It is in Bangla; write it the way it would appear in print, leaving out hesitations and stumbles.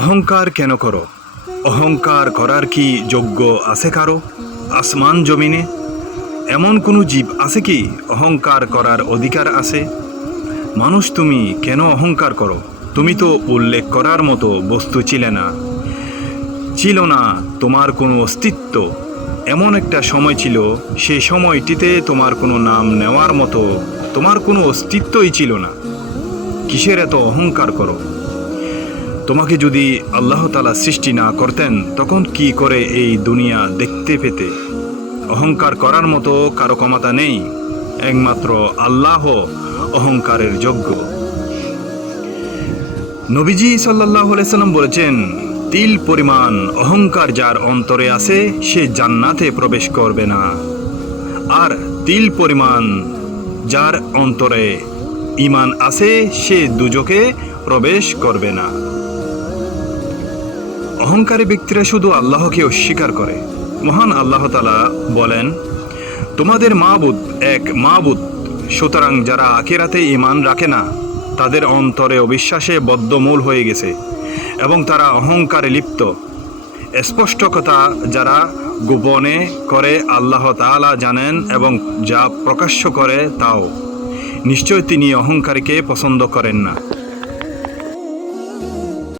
অহংকার কেন করো? অহংকার করার কি যোগ্য আছে কারো আসমান জমিনে? এমন কোনো জীব আছে কি অহংকার করার অধিকার আছে? মানুষ, তুমি কেন অহংকার করো? তুমি তো উল্লেখ করার মতো বস্তু ছিল না তোমার কোনো অস্তিত্ব। এমন একটা সময় ছিল, সেই সময়টিতে তোমার কোনো নাম নেওয়ার মতো তোমার কোনো অস্তিত্বই ছিল না। কিসের এত অহংকার করো? তোমাকে যদি আল্লাহ তাআলা সৃষ্টি না করতেন, তখন কি করে এই দুনিয়া দেখতে পেতে? অহংকার করার মতো কারো ক্ষমতা নেই, একমাত্র আল্লাহ অহংকারের যোগ্য। নবীজি সাল্লাল্লাহু আলাইহি সাল্লাম বলেছেন, তিল পরিমাণ অহংকার যার অন্তরে আছে সে জান্নাতে প্রবেশ করবে না, আর তিল পরিমাণ যার অন্তরে ঈমান আছে সে দুজকে প্রবেশ করবে না। অহংকারী ব্যক্তিরা শুধু আল্লাহকে অস্বীকার করে। মহান আল্লাহ তাআলা বলেন, তোমাদের মাবুদ এক মাবুদ। সুতরাং যারা আখিরাতে ঈমান রাখে না, তাদের অন্তরে অবিশ্বাসে বদ্ধমূল হয়ে গেছে এবং তারা অহংকারে লিপ্ত। স্পষ্ট কথা, যারা গোপনে করে আল্লাহ তাআলা জানেন, এবং যা প্রকাশ্য করে তাও। নিশ্চয় তিনি অহংকারীকে পছন্দ করেন না।